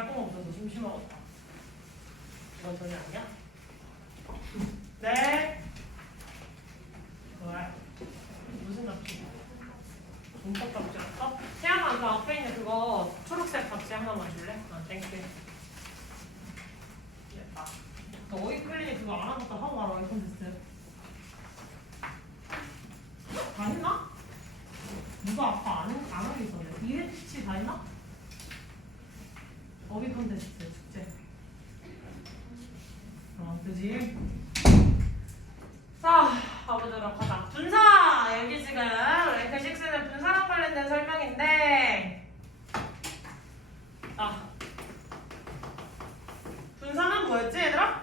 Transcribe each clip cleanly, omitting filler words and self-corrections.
짤 거 없어서 심심하겠다. 이거 전혀 아니야? 네. 그래. 무슨 잡지? 종법 잡지 없어? 태양아 그 앞에 있는 그거 초록색 잡지 하나만 줄래? 아 땡큐. 됐다. 너 어이 클리닉 그거 안 하는 것도 하고 가라. 이건 됐어요. 다 했나? 누가 아까 안 하고 있었네. EHC 다 했나? 어비 컨테스트 숙제. 그지? 자, 가보도록 하자. 분사! 여기 지금 랭크 6는 분사랑 관련된 설명인데, 자, 분사는 뭐였지, 얘들아?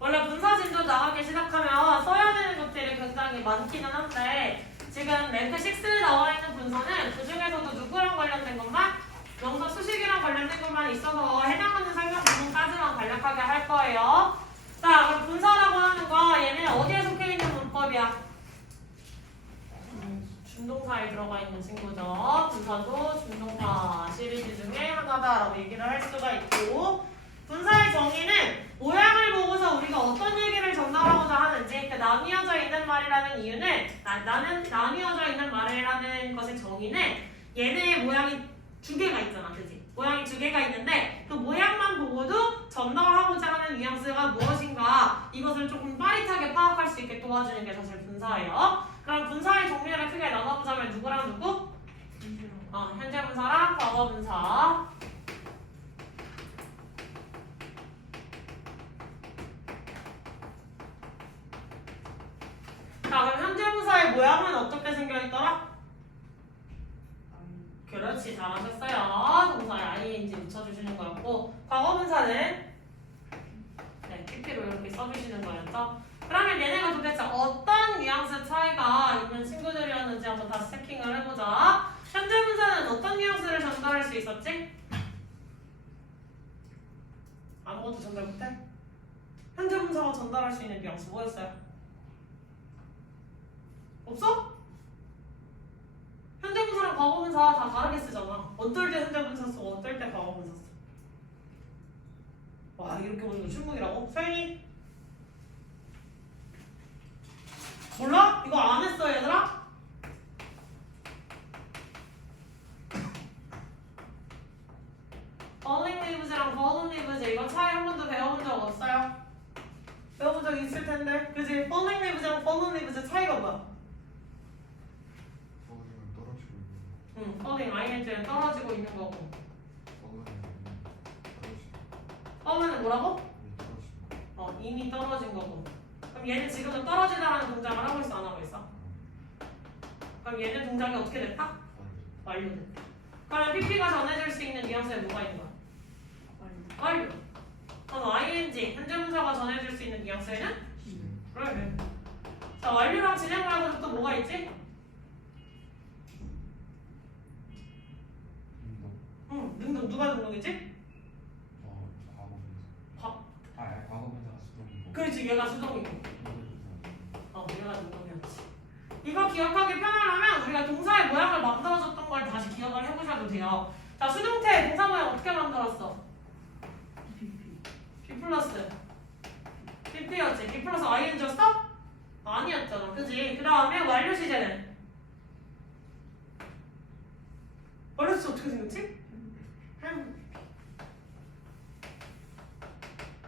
원래 분사진도 나가기 시작하면 써야 되는 것들이 굉장히 많기는 한데, 지금 랭크 6에 나와 있는 분사는 그 중에서도 누구랑 관련된 것만? 명사 수식이랑 관련된 것만 있어서 해당하는 설명 부분까지만 간략하게 할 거예요. 자, 그럼 분사라고 하는 거 얘는 어디에 속해 있는 문법이야? 준동사에 들어가 있는 친구죠. 분사도 준동사 시리즈 중에 하나다라고 얘기를 할 수가 있고, 분사의 정의는 모양을 보고서 우리가 어떤 얘기를 전달하고자 하는지, 나뉘어져 있는 말이라는 이유는 나는 나뉘어져 있는 말이라는 것의 정의는 얘네의 모양이 두 개가 있잖아, 그지? 모양이 두 개가 있는데 그 모양만 보고도 전달하고자 하는 뉘앙스가 무엇인가 이것을 조금 빠릿하게 파악할 수 있게 도와주는 게 사실 분사예요. 그럼 분사의 종류를 크게 나눠보자면 누구랑 누구? 현재 분사랑 과거 분사. 자, 그럼 현재 분사의 모양은 어떻게 생겨있더라? 그렇지, 잘하셨어요. 동사에 ing 붙여주시는 거였고, 과거 분사는 네, PP로 이렇게 써주시는 거였죠. 그러면 얘네가 도대체 어떤 뉘앙스 차이가 있는 친구들이었는지 한번 다시 체킹을 해보자. 현재 분사는 어떤 뉘앙스를 전달할 수 있었지? 아무것도 전달 못해? 현재 분사가 전달할 수 있는 뉘앙스 뭐였어요? 없어? 현재 분사랑 과거 분사 다 다르게 쓰잖아. 어떨 때 현재 분사 써, 어떨 때 과거 분사 써. 와, 이렇게 보는 거 충분이라고? 서윤이? 몰라? 이거 안 했어, 얘들아? falling leaves랑 fallen leaves 이거 차이 한 번도 배워본 적 없어요? 배워본 적 있을 텐데. 그지? falling leaves랑 fallen leaves 차이가 뭐야? falling ing는 떨어지고 있는 거고. fallen은 뭐라고? 이미 떨어진 거고. 그럼 얘는 지금은 떨어지다라는 동작을 하고 있어, 안 하고 있어? 그럼 얘는 동작이 어떻게 됐다? 완료됐다. 그럼 PP가 전해줄 수 있는 뉘앙스에 뭐가 있는 거야? 완료. 그럼 ing, 현재 분사가 전해줄 수 있는 뉘앙스에는? 그래. 자, 완료랑 진행 말고도 또 뭐가 있지? 능동. 누가 능동이지? 과거 분사가 수동이고. 그렇지, 얘가 수동이고. 얘가 능동이었지. 이거 기억하기 편하려면 우리가 동사의 모양을 만들어줬던 걸 다시 기억을 해보셔도 돼요. 자, 수동태 동사 모양 어떻게 만들었어? B 플러스 PP였지. B 플러스 ING였어? 아니었잖아, 그지? 그 다음에 완료 시제는? 완료 시제 어떻게 생겼지?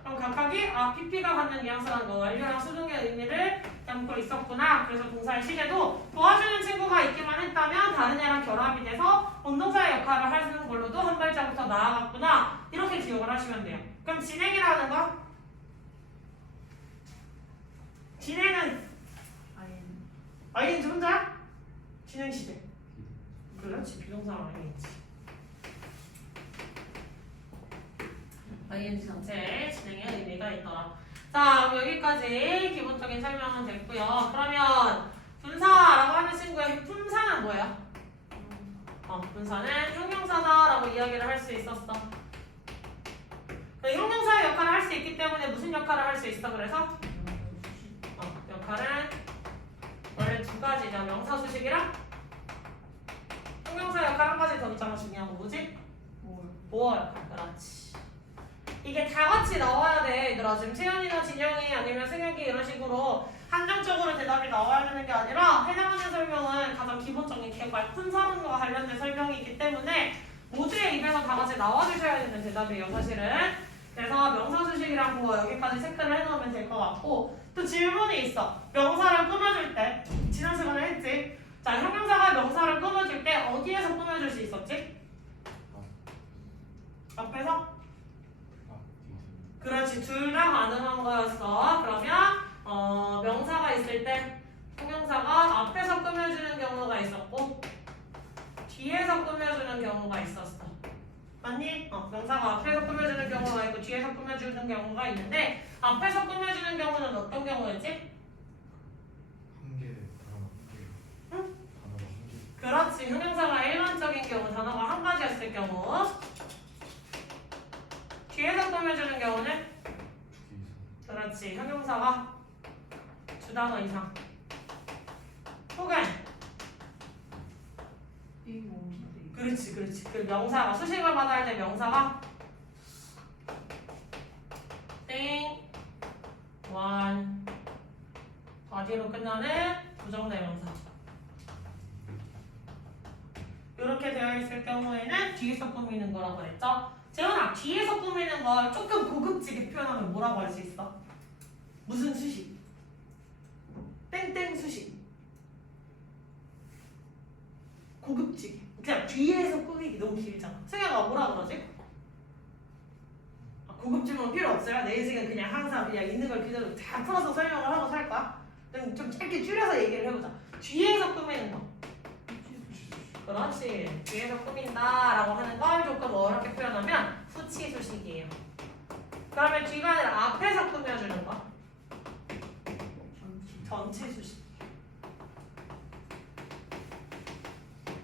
그럼 각각이 PP가 갖는 뉘앙스라는 거, 완료랑 수동의 의미를 담고 있었구나. 그래서 동사의 시제도 도와주는 친구가 있기만 했다면 다른 애랑 결합이 돼서 원동사의 역할을 하는 걸로도 한 발자국 더 나아갔구나. 이렇게 기억을 하시면 돼요. 그럼 진행이라는 거? 진행은 ing 혼자? 진행 시제. 그렇지, 비동사랑 ing. ing 전체에 진행의 의미가 있더라. 자, 그럼 여기까지 기본적인 설명은 됐고요. 그러면 분사라고 하는 친구의 품사는 뭐예요? 분사는 형용사다라고 이야기를 할 수 있었어. 형용사의 역할을 할 수 있기 때문에 무슨 역할을 할 수 있어? 그래서 역할은 원래 두 가지죠. 명사 수식이랑 형용사 역할 한 가지 더 있잖아. 중요한 거 뭐지? 보호 역할. 그렇지. 이게 다 같이 나와야 돼. 얘들아 지금 채연이나 진영이 아니면 승혁이 이런 식으로 한정적으로 대답이 나와야 되는 게 아니라 해당하는 설명은 가장 기본적인 개발 분사론과 관련된 설명이기 때문에 모두의 입에서 다 같이 나와주셔야 되는 대답이에요 사실은. 그래서 명사수식이랑 보호 여기까지 체크를 해놓으면 될 것 같고 또 질문이 있어. 명사를 꾸며줄 때 지난 시간에 했지. 자 형용사가 명사를 꾸며줄 때 어디에서 꾸며줄 수 있었지? 앞에서? 그렇지 둘 다 가능한 거였어. 그러면 명사가 있을 때 형용사가 앞에서 꾸며주는 경우가 있었고 뒤에서 꾸며주는 경우가 있었어. 맞니? 명사가 앞에서 꾸며주는 경우가 있고 뒤에서 꾸며주는 경우가 있는데 앞에서 꾸며주는 경우는 어떤 경우였지? 한 개, 단어가 한 개. 응? 단어가 한 개. 그렇지. 형용사가 일반적인 경우 단어가 한 가지였을 경우 뒤에서 꾸며주는 경우는 두 개 이상. 그렇지. 형용사가 두 단어 이상 혹은 그렇지 그 명사가 수식을 받아야 할 때 명사가 땡 원 바디로 끝나는 부정대명사 이렇게 되어 있을 경우에는 뒤에서 꾸미는 거라고 그랬죠. 재현아 뒤에서 꾸미는 걸 조금 고급지게 표현하면 뭐라고 할 수 있어? 무슨 수식? 땡땡 수식 고급지게 그냥 뒤에서 꾸미기 너무 길잖아. 승현아 뭐라 그러지? 고급지면 필요 없어요. 내 인생은 그냥 항상 그냥 있는 걸 그대로 다 풀어서 설명을 하고 살 거야. 좀 짧게 줄여서 얘기를 해보자. 뒤에서 꾸미는 거. 그렇지. 뒤에서 꾸민다라고 하는 걸 조금 어렵게 표현하면 후치 수식이에요. 그러면 뒤가 아니라 앞에서 꾸며주는 거. 전체 수식.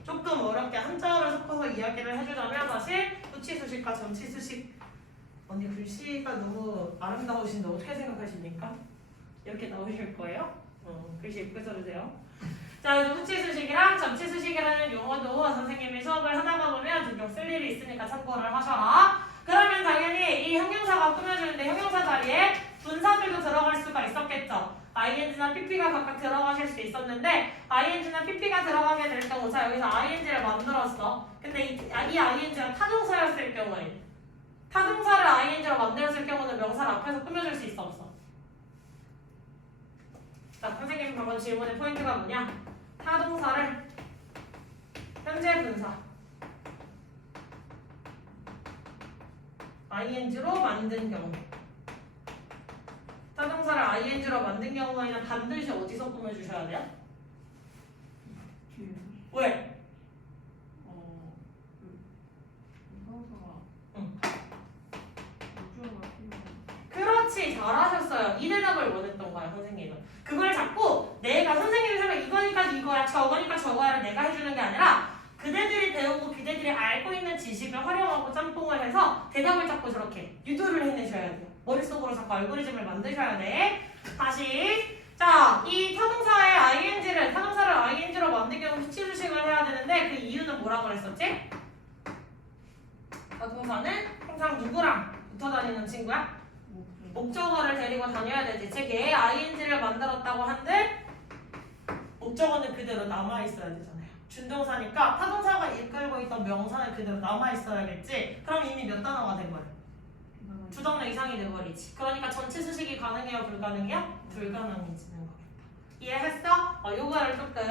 조금 어렵게 한자어를 섞어서 이야기를 해주자면 사실 후치 수식과 전치 수식. 언니 글씨가 너무 아름다우신데 어떻게 생각하십니까? 이렇게 나오실 거예요? 글씨 예쁘게 써주세요. 자, 그래서 후치 수식이랑 전치 수식이라는 용어도 선생님이 수업을 하다가 보면 종종 쓸 일이 있으니까 참고를 하셔라. 그러면 당연히 이 형용사가 꾸며주는데 형용사 자리에 분사들도 들어갈 수가 있었겠죠. ing나 pp가 각각 들어가실 수 있었는데 ing나 pp가 들어가게 될 경우 자 여기서 ing를 만들었어. 근데 이 ing가 타동사였을 경우에 타동사를 ing로 만들었을 경우는 명사를 앞에서 꾸며줄 수 있어 없어? 자 선생님 방금 질문의 포인트가 뭐냐? 타동사를 현재 분사 ing로 만든 경우 타동사를 ing로 만든 경우에는 반드시 어디서 꾸며주셔야 돼요? 왜? 그렇지 잘하셨어요. 이 대답을 원했던 거야 선생님은. 그걸 자꾸 내가 선생님이 설명 이거니까 이거야 저거니까 저거야를 내가 해주는 게 아니라 그대들이 배우고 그대들이 알고 있는 지식을 활용하고 짬뽕을 해서 대답을 자꾸 저렇게 유도를 해내셔야 돼요. 머릿속으로 자꾸 알고리즘을 만드셔야 돼. 다시 자, 이 타동사의 타동사를 ing로 만든 경우 후치 수식을 해야 되는데 그 이유는 뭐라고 그랬었지? 타동사는 항상 누구랑 붙어 다니는 친구야? 목적어를 데리고 다녀야 되지. 즉 얘 ing를 만들었다고 한들 목적어는 그대로 남아있어야 되잖아요. 준동사니까 타동사가 이끌고 있던 명사는 그대로 남아있어야겠지. 그럼 이미 몇 단어가 된 거야? 두 단어 이상이 돼버리지. 그러니까 전체 수식이 가능해요? 불가능해요? 불가능해지는 거겠다. 이해했어? 요거를 조금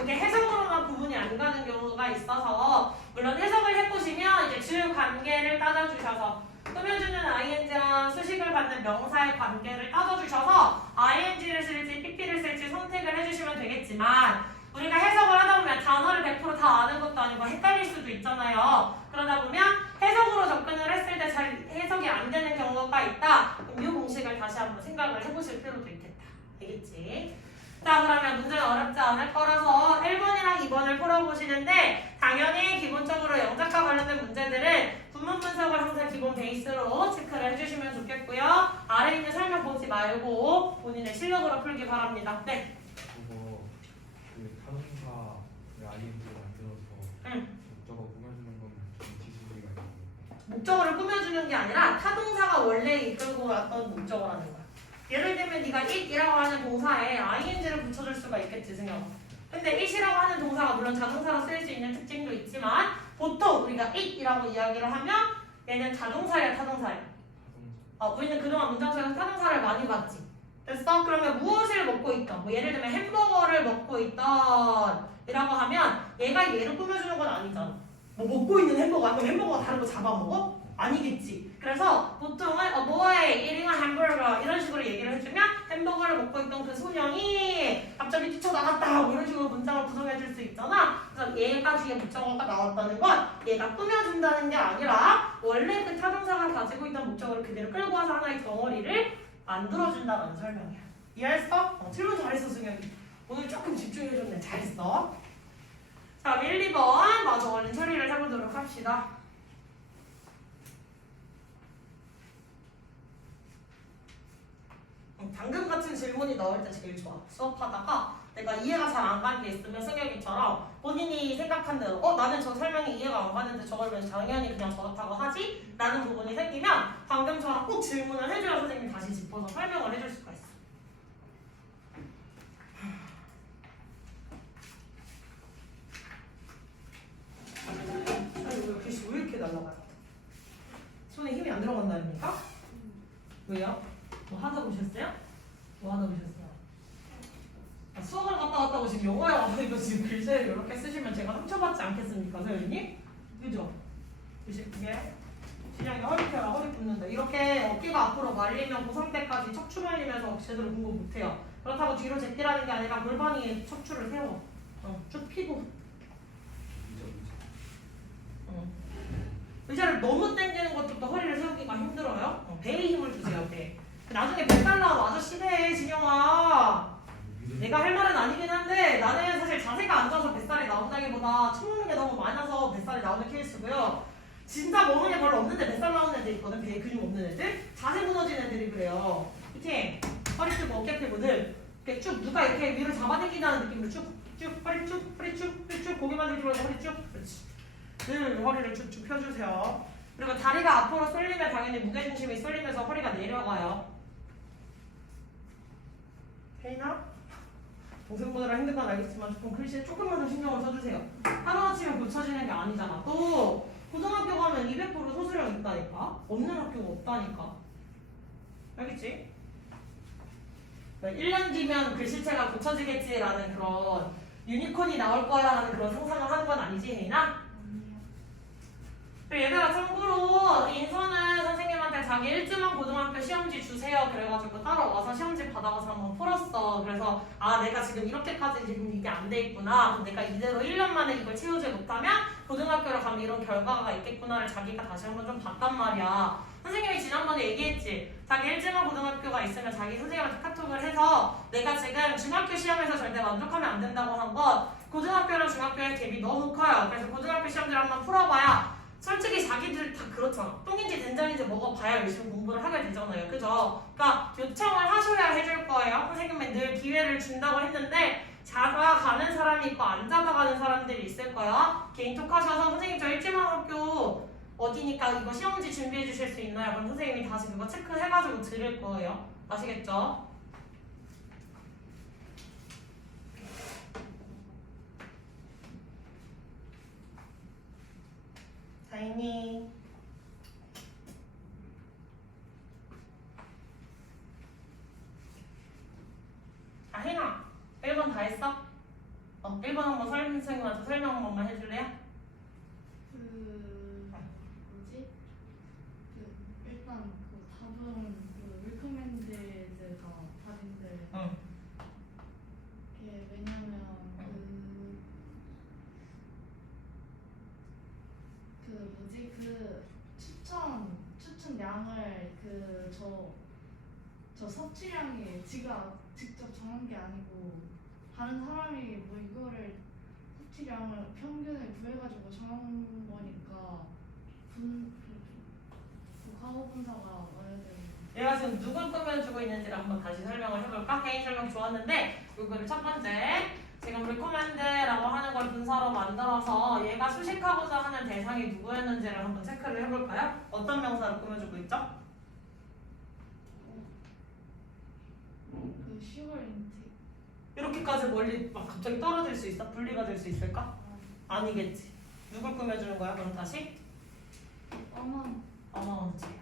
이게 해석으로만 구분이 안 가는 경우가 있어서 물론 해석을 해보시면 이제 주 관계를 따져주셔서 꾸며주는 ing랑 수식을 받는 명사의 관계를 따져주셔서 ing를 쓸지 pp를 쓸지 선택을 해주시면 되겠지만 우리가 해석을 하다 보면 단어를 100% 다 아는 것도 아니고 헷갈릴 수도 있잖아요. 그러다 보면 해석으로 접근을 했을 때 잘 해석이 안 되는 경우가 있다. 그럼 이 공식을 다시 한번 생각을 해보실 필요도 있겠다. 되겠지? 자 그러면 문제는 어렵지 않을 거라서 1번이랑 2번을 풀어보시는데 당연히 기본적으로 영작과 관련된 문제들은 분문 분석을 항상 기본 베이스로 체크를 해주시면 좋겠고요. 아래 있는 설명 보지 말고 본인의 실력으로 풀기 바랍니다. 네. 그거 그 타동사를 ing로 만들어서 목적어 꾸며주는 건 전치 수식이 아니고 꾸며주는 게 아니라 타동사가 원래 이끌고 왔던 목적을 하는 거야. 예를 들면 네가 it이라고 하는 동사에 ing를 붙여줄 수가 있겠지, 승혁아. 근데 it이라고 하는 동사가 물론 자동사로 쓰일 수 있는 특징도 있지만 보통 우리가 it이라고 이야기를 하면 얘는 자동사야, 타동사야? 우리는 그동안 문장 속에서 타동사를 많이 봤지. 됐어? 그러면 무엇을 먹고 있던, 뭐 예를 들면 햄버거를 먹고 있던 이라고 하면 얘가 얘를 꾸며주는 건 아니잖아. 뭐 먹고 있는 햄버거, 그럼 햄버거가 다른 거 잡아먹어? 아니겠지. 그래서 보통은 a boy eating a hamburger 이런 식으로 얘기를 해주면 햄버거를 먹고 있던 그 소년이 갑자기 뛰쳐나갔다 뭐 이런 식으로 문장을 구성해줄 수 있잖아. 그래서 얘가 뒤에 목적어가 나왔다는 건 얘가 꾸며준다는 게 아니라 원래 그 타동사가 가지고 있던 목적어를 그대로 끌고 와서 하나의 덩어리를 만들어준다는 설명이야. 이해했어? 질문 잘했어, 승현이. 오늘 조금 집중해줬네. 잘했어. 자, 1, 2번 마저 얼른 처리를 해보도록 합시다. 방금 같은 질문이 나올 때 제일 좋아. 수업하다가 내가 이해가 잘 안 가는 게 있으면 승혁이처럼 본인이 생각한 대로 나는 저 설명이 이해가 안 가는데 저걸 왜 당연히 그냥 저렇다고 하지? 라는 부분이 생기면 방금처럼 꼭 질문을 해줘야 선생님이 다시 짚어서 설명을 해줄 수가 있어. 왜 글씨 왜 이렇게 날라가요? 손에 힘이 안 들어간다니까? 왜요? 뭐 하다 보셨어요? 뭐 하다 보셨어요? 수학을 갔다 왔다고 지금 영어에 와서 이거 지금 글씨를 이렇게 쓰시면 제가 상처받지 않겠습니까, 서윤이? 그죠? 글씨 그게 시장이 허리펴라 허리 굽는다. 이렇게 어깨가 앞으로 말리면 고3 때까지 척추 말리면서 제대로 공부 못해요. 그렇다고 뒤로 제끼라는 게 아니라 골반이 척추를 세워. 쭉 피고. 의자를 너무 당기는 것도 또 허리를 세우기가 힘들어요. 배에 힘을 주세요, 배. 나중에 뱃살 나와 아저씨 돼, 진영아. 내가 할 말은 아니긴 한데 나는 사실 자세가 안 좋아서 뱃살이 나온다기보다 침 먹는 게 너무 많아서 뱃살이 나오는 케이스고요. 진짜 먹는 게 별로 없는데 뱃살 나오는 애들 있거든. 배에 근육 없는 애들. 자세 무너진 애들이 그래요. 그치? 허리 쭉 어깨 펴고들 이렇게 쭉 누가 이렇게 위로 잡아당긴다는 느낌으로 쭉쭉 허리 쭉 허리 쭉 고개만 들면서 허리 쭉 그렇지. 늘 허리를 쭉쭉 펴주세요. 그리고 다리가 앞으로 쏠리면 당연히 무게중심이 쏠리면서 허리가 내려가요. 혜인아? 동생분들랑 힘든 건 알겠지만 조금 글씨에 조금만 더 신경을 써주세요. 하루아침에 고쳐지는 게 아니잖아. 또 고등학교 가면 200% 소수령 있다니까? 없는 학교가 없다니까. 알겠지? 1년 뒤면 글씨체가 고쳐지겠지라는 그런 유니콘이 나올 거야라는 그런 상상을 하는 건 아니지, 혜인아? 얘들아 참고로 인서는 선생님한테 자기 1주만 고등학교 시험지 주세요 그래가지고 따로 와서 시험지 받아가서 한번 풀었어. 그래서 내가 지금 이렇게까지 지금 이게 안 돼 있구나. 그럼 내가 이대로 1년 만에 이걸 채우지 못하면 고등학교를 가면 이런 결과가 있겠구나를 자기가 다시 한번 좀 봤단 말이야. 선생님이 지난번에 얘기했지. 자기 1주만 고등학교가 있으면 자기 선생님한테 카톡을 해서 내가 지금 중학교 시험에서 절대 만족하면 안 된다고 한 건 고등학교랑 중학교의 갭이 너무 커요. 그래서 고등학교 시험지를 한번 풀어봐야 솔직히 자기들 다 그렇잖아. 똥인지 된장인지 먹어봐야 열심히 공부를 하게 되잖아요. 그죠? 그러니까 요청을 하셔야 해줄 거예요. 선생님이 늘 기회를 준다고 했는데 잡아가는 사람이 있고 안 잡아가는 사람들이 있을 거야. 개인톡 하셔서 선생님 저 일지만 학교 어디니까 이거 시험지 준비해 주실 수 있나요? 그럼 선생님이 다시 그거 체크해가지고 드릴 거예요. 아시겠죠? 다행히 혜나 1번 다 했어? 1번 한번 선생님한테 설명 한 번만 해줄래요? 일단 답은 리커멘디드가 답인데 이게 왜냐면 추천량을 저 섭취량이 지가 직접 정한 게 아니고 다른 사람이 뭐 이거를 섭취량을 평균을 구해가지고 정한 거니까 과거 분사가 와야 되는. 얘가 지금 누굴 꾸며주고 있는지를 한번 다시 설명을 해볼까? 개인 설명 좋았는데 이거를 첫 번째 지금 recommend라고 하는 걸 분사로 만들어서 얘가 수식하고자 하는 대상이 누구였는지를 한번 체크를 해볼까요? 어떤 명사로 꾸며주고 있죠? 그 슈거 인테이크. 이렇게까지 멀리 막 갑자기 떨어질 수 있어? 분리가 될 수 있을까? 아니겠지. 누굴 꾸며주는 거야? 그럼 다시? 어마운트야.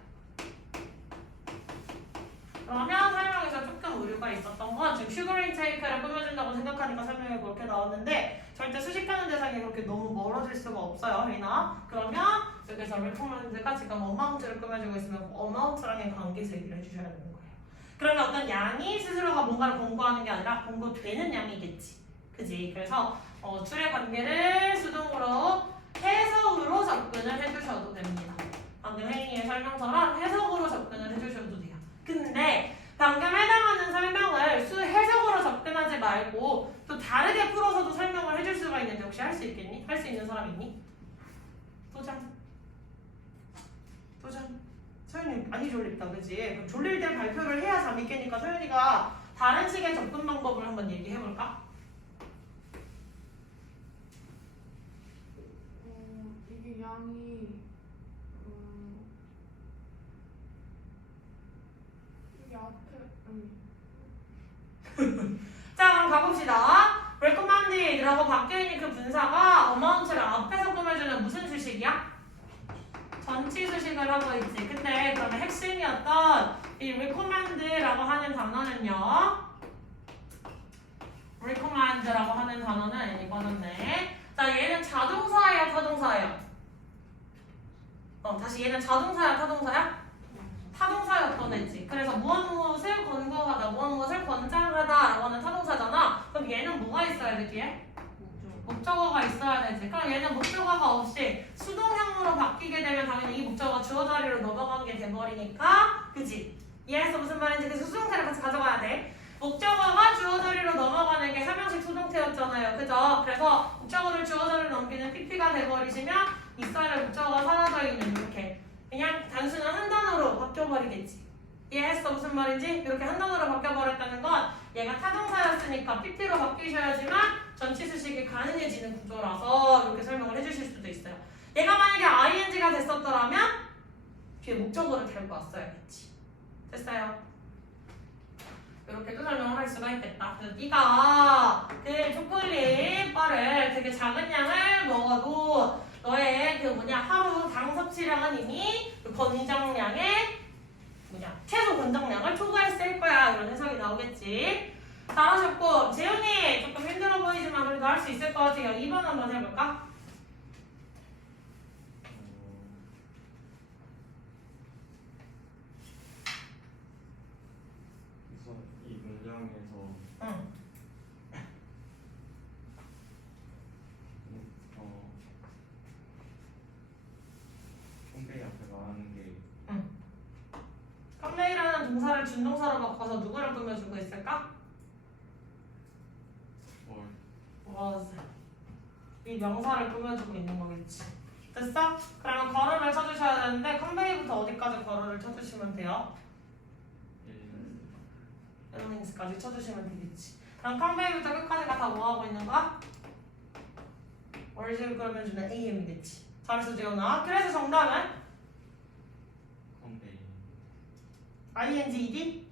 그러면 설명에서 조금 오류가 있었던 건 지금 슈거 인테이크를 꾸며준다고 생각하니까 설명이 그렇게 나왔는데 절대 수식하는 대상이 그렇게 너무 멀어질 수가 없어요, 혜인아. 그러면 여기서 recommend가 지금 어마운트를 꾸며주고 있으면 어마운트랑의 관계에서 얘기를 해주셔야 되는 거예요. 그러면 어떤 양이 스스로가 뭔가를 권고하는 게 아니라 권고되는 양이겠지. 그지? 그래서 줄의 관계를 수동으로 해석으로 접근을 해주셔도 됩니다. 방금 혜인이의 설명처럼 해석으로 접근을 해주셔도 돼요. 근데 방금 해당하는 설명을 해석으로 접근하지 말고 또 다르게 풀어서도 설명을 해줄 수가 있는데 혹시 할 수 있겠니? 할 수 있는 사람 있니? 도전. 서윤이 많이 졸립다, 그치? 그럼 졸릴 때 발표를 해야 잠이 깨니까 서윤이가 다른 식의 접근 방법을 한번 얘기해볼까? 이게 양이 이게 앞에 자, 그럼 가봅시다. recommend라고 바뀌어있는 그 분사가 amount를 앞에서 꾸며주는 무슨 수식이야? 전치 수식을 하고 있지. 근데 그러면 핵심이었던 이 recommend라고 하는 단어는요. recommend라고 하는 단어는 이거는데, 자, 얘는 자동사예요, 타동사예요? 다시 얘는 자동사야, 타동사야? 타동사였던 애지. 그래서 무엇을 권고하다, 무엇을 권장하다라고 하는 타동사잖아. 그럼 얘는 뭐가 있어야 돼, 뒤에? 목적어가 있어야 되지. 그럼 얘는 목적어가 없이 수동형으로 바뀌게 되면 당연히 이 목적어가 주어 자리로 넘어간 게 돼버리니까, 그지? 이해했어? 무슨 말인지. 그래서 수동태를 같이 가져가야 돼. 목적어가 주어 자리로 넘어가는 게 삼형식 수동태였잖아요. 그죠? 그래서 목적어를 주어 자리로 넘기는 PP가 돼버리시면 있어야 할 목적어가 사라져 있는 이렇게 그냥 단순한 한 단어로 바뀌어버리겠지. 이해했어? 무슨 말인지? 이렇게 한 단어로 바뀌어버렸다는 건 얘가 타동사였으니까 PP로 바뀌셔야지만 전치 수식이 가능해지는 구조라서 이렇게 설명을 해주실 수도 있어요. 얘가 만약에 ING가 됐었더라면 뒤에 목적어를 데리고 왔어야겠지. 됐어요? 이렇게도 설명을 할 수가 있겠다. 그래서 네가 그 초콜릿 바를 되게 작은 양을 먹어도 너의 하루 당 섭취량은 이미 그 권장량의 최소 권장량을 초과했을 거야. 이런 해석이 나오겠지. 잘하셨고, 재훈이 조금 힘들어 보이지만 그래도 할 수 있을 것 같아요. 2번 한번 해볼까? 그래서 이 문장에서 응. 홈페이지 앞에 말하는 게 컨베이라는 동사를 준동사로 바꿔서 누구를 꾸며주고 있을까? was. 이 명사를 꾸며주고 있는 거겠지. 됐어? 그러면 걸어를 쳐주셔야 되는데 컨베이부터 어디까지 걸어를 쳐주시면 돼요? 엘링스까지 쳐주시면 되겠지. 그럼 컨베이부터 끝까지가 다 뭐하고 있는 거야? 월즈를 꾸며주는 AM이겠지. 잘했어, 재훈아. 그래서 정답은? 홈페이지 ING-ED?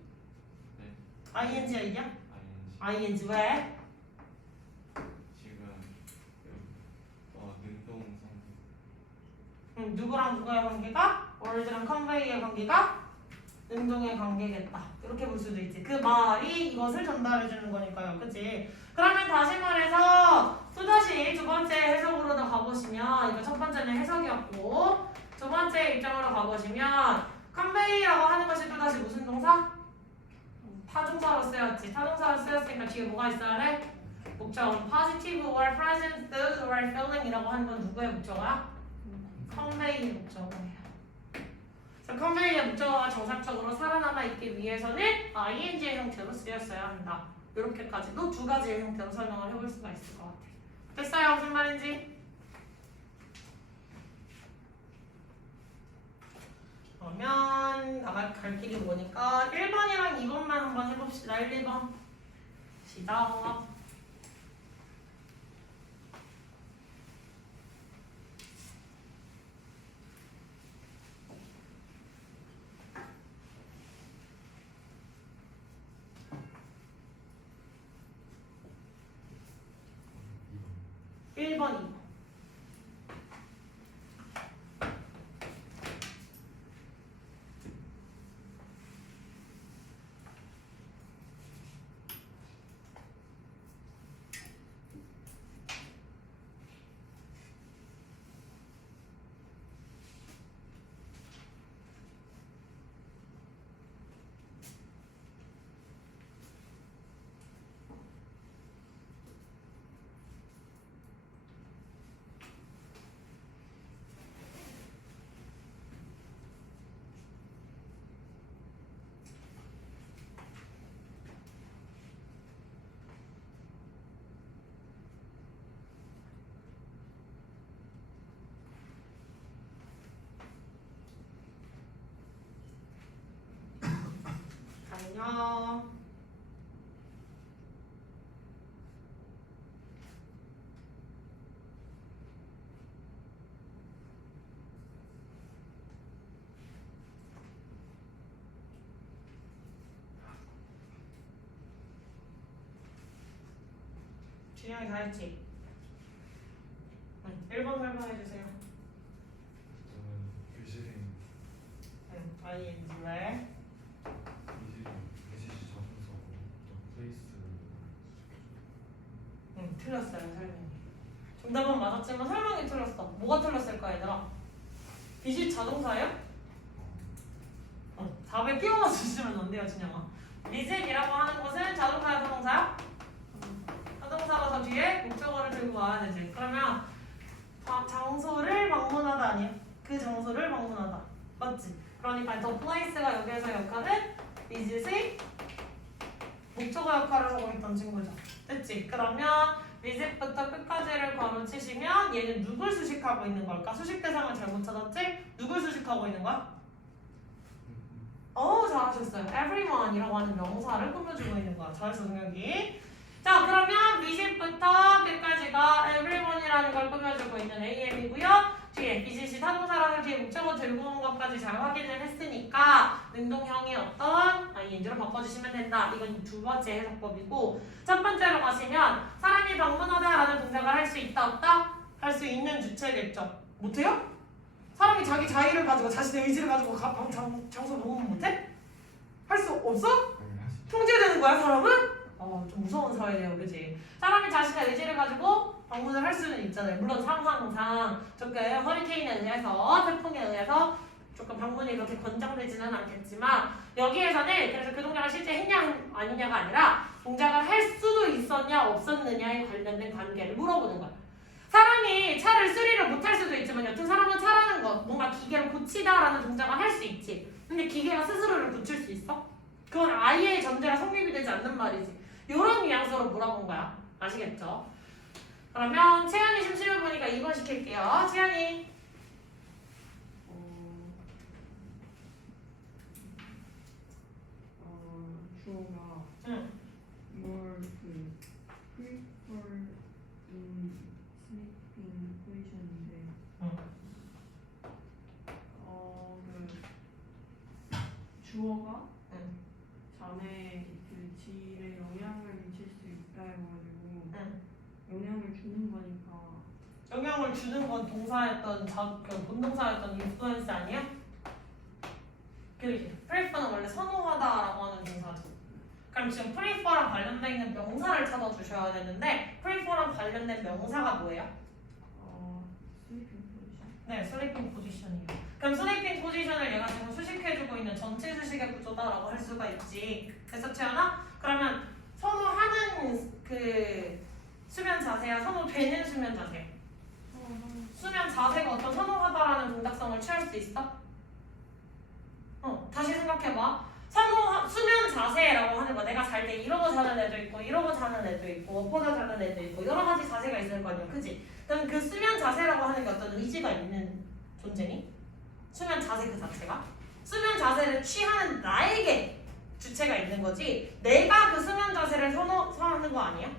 네. ING 아니야? ING ING 왜? 지금 능동상 누구랑 누구의 관계가? 월드랑 컨베이의 관계가? 능동의 관계겠다. 이렇게 볼 수도 있지. 그 말이 이것을 전달해주는 거니까요. 그치? 그러면 다시 말해서 또다시 두 번째 해석으로 더 가보시면 이거 첫 번째는 해석이었고 두 번째 입장으로 가보시면 컨베이라고 하는 것이 또다시 무슨 동사? 타동사로 쓰였지. 타동사로 쓰였으니까 뒤에 뭐가 있어야 돼? 목적어는 positive or present, those or feeling 이라고 하는 건 누구의 목적어야? 컨베이의 목적어예요. 그래서 컨베이의 목적어가 정상적으로 살아남아 있기 위해서는 ing의 형태로 쓰였어야 한다. 이렇게까지도 두 가지의 형태로 설명을 해볼 수가 있을 것 같아요. 됐어요? 무슨 말인지? 그러면 아까 갈 길이 뭐니까 1번이랑 2번만 한번 해봅시다. 1, 2번 시작. 1번, 2번. 안녕. 준영이 다 했지? 응. 1번 설명해주세요. 저는 교실인 응. ING 왜? BCC 자동차고 또 플레이스 응. 틀렸어요 설명이. 정답은 맞았지만 설명이 틀렸어. 뭐가 틀렸을까 얘들아? 비실 자동사예요? 어. 답에 끼워 맞추시면 안 돼요 준영아. 리즘이라고 하는 것은 자동사야 자동사야? 자동사가 더 뒤에 목적어를 들고 와야 되지. 그러면 장소를 방문하다 아니야? 그 장소를 방문하다. 맞지? 그러니까 더 place가 여기에서 역할은 visit의 목적어 역할을 하고 있던 친구죠. 됐지? 그러면 visit부터 끝까지를 괄호 치시면 얘는 누굴 수식하고 있는 걸까? 수식 대상을 잘못 찾았지? 누굴 수식하고 있는 거야? 잘하셨어요. everyone이라고 하는 명사를 꾸며주고 있는 거야. 잘했어 동혁이. 자 그러면 visit부터 끝까지가 everyone이라는 걸 꾸며주고 있는 AM이고요. 뒤에 BCC 타동사라는 뒤에 목적어 들고 온 것까지 잘 확인을 했으니까 능동형이 어떤 ING로 바꿔주시면 된다. 이건 두 번째 해석법이고 첫 번째로 가시면 사람이 방문하다라는 동작을 할 수 있다 없다? 할 수 있는 주체겠죠. 못해요? 사람이 자기 자의를 가지고 자신의 의지를 가지고 장소 방문 못해? 할 수 없어? 통제되는 거야 사람은? 좀 무서운 사회네요, 그지? 사람이 자신의 의지를 가지고 방문을 할 수는 있잖아요. 물론 상황상 조금 허리케인에 의해서, 태풍에 의해서 조금 방문이 그렇게 권장되지는 않겠지만 여기에서는 그래서 그 동작을 실제 했냐 아니냐가 아니라 동작을 할 수도 있었냐 없었느냐에 관련된 관계를 물어보는 거야. 사람이 차를 수리를 못할 수도 있지만 여튼 사람은 차라는 것, 뭔가 기계를 고치다라는 동작을 할 수 있지. 근데 기계가 스스로를 고칠 수 있어? 그건 아예 전제가 성립이 되지 않는 말이지. 이런 뉘앙스로 물어본 거야. 아시겠죠? 그러면 채연이 심심해 보니까 2번 시킬게요. 채연이. 주어가 응. your prefer in sleeping position인데 응. 주어가 응. 자네 그 질에 영향을 미칠 수 있다 해가지고 응. 영향을 주는 거니까 영향을 주는 건 동사였던 그 본동사였던 influence 아니야? 그리고 prefer는 원래 선호하다라고 하는 동사죠. 그럼 지금 prefer랑 관련된 있는 명사를 찾아주셔야 되는데 prefer랑 관련된 명사가 뭐예요? sleeping position. 네, sleeping position이에요. 그럼 sleeping position을 얘가 지금 수식해주고 있는 전체 수식의 구조다라고 할 수가 있지. 됐어, 채연아? 그러면 선호하는 그 수면 자세야? 선호되는 수면 자세? 수면 자세가 어떤 선호하다라는 동작성을 취할 수 있어? 다시 생각해봐. 수면 자세라고 하는 거 내가 잘 때 이러고 자는 애도 있고 이러고 자는 애도 있고 엎어져 자는 애도 있고 여러 가지 자세가 있을 거 아니야, 그치? 그럼 그 수면 자세라고 하는 게 어떤 의지가 있는 존재니? 수면 자세 그 자체가? 수면 자세를 취하는 나에게 주체가 있는 거지 내가 그 수면 자세를 선호하는 거 아니야?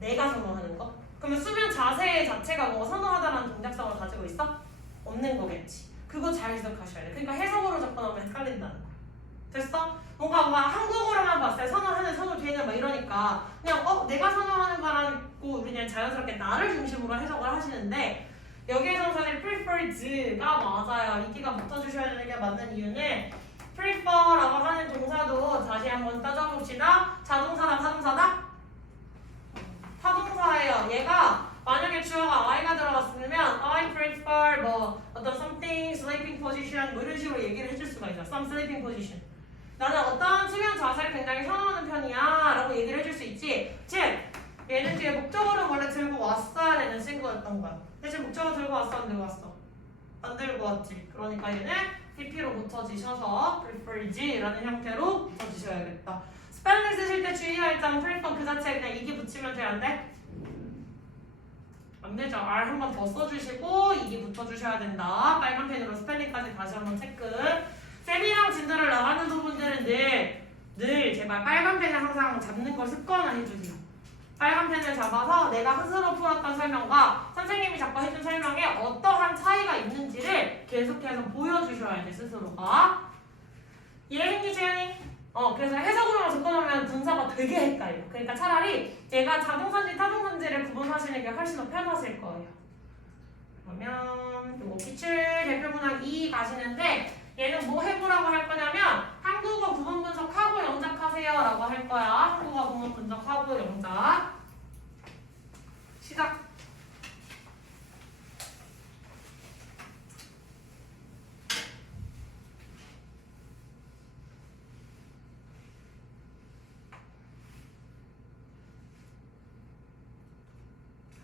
내가 선호하는 거? 그러면 수면 자세 자체가 뭐 선호하다라는 동작성을 가지고 있어? 없는 거겠지. 그거 잘 해석하셔야 돼. 그러니까 해석으로 접근하면 헷갈린다는 거. 됐어? 뭔가 한국어로만 봤을 때 선호하는, 선호되는 막 이러니까 그냥 내가 선호하는 거라고 그냥 자연스럽게 나를 중심으로 해석을 했는데 여기에서 사실 preferred가 맞아요. 이기가 붙어주셔야 되는 게 맞는 이유는 prefer라고 하는 동사도 다시 한번 따져봅시다. 자동사다 타동사다? 타동사예요. 얘가 만약에 주어가 I가 들어갔으면 I prefer 뭐 어떤 something sleeping position 뭐 이런 식으로 얘기를 해줄 수가 있어. some sleeping position. 나는 어떤 수면 자세를 굉장히 선호하는 편이야 라고 얘기를 해줄 수 있지. 즉 얘는 뒤에 목적어를 원래 들고 왔어야 되는 친구였던 거야. 근데 지금 목적어 들고 왔어 안 들고 왔어? 안 들고 왔지. 그러니까 얘는 PP로 붙여지셔서 prefered라는 형태로 붙여주셔야겠다. 스펠링 쓰실 때 주의할 점 prefer 그 자체에 그냥 이기 붙이면 돼 안 돼? 안 되죠. R 한 번 더 써주시고 이기 붙여주셔야 된다. 빨간 펜으로 스펠링까지 다시 한번 체크. 쌤이랑 진도를 나가는 부분들은 늘 제발 빨간 펜을 항상 잡는 걸 습관화 해주세요. 빨간 펜을 잡아서 내가 스스로 풀었던 설명과 선생님이 자꾸 해준 설명에 어떠한 차이가 있는지를 계속해서 보여주셔야 돼 스스로가. 이해했니 재현이? 그래서 해석으로만 접근하면 분사가 되게 헷갈려. 그러니까 차라리 얘가 자동사인지 타동사인지를 구분하시는 게 훨씬 더 편하실 거예요. 그러면 뭐 기출 대표문항 2 가시는데 얘는 뭐 해보라고 할 거냐면 한국어 구분 분석하고 영작하세요 라고 할 거야. 한국어 구분 분석하고 영작. 시작.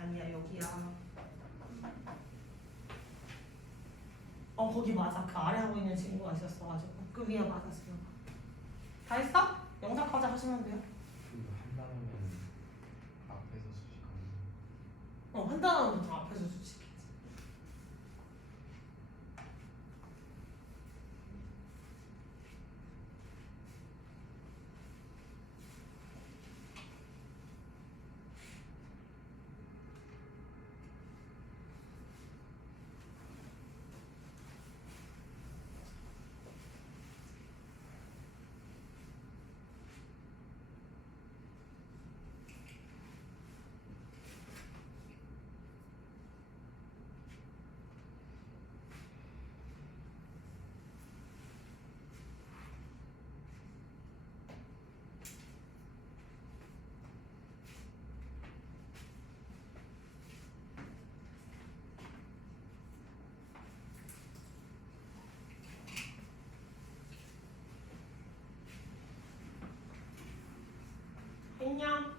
아니야 여기야. 거기 맞아. 그 아래 하고 있는 친구가 있었어가지고 그 위에 맞았어요. 다 했어? 영작하자 하시면 돼요. 한 단어면 앞에서 수식하는. 한 단어는 보통 앞에서 주시겠지. 했냐?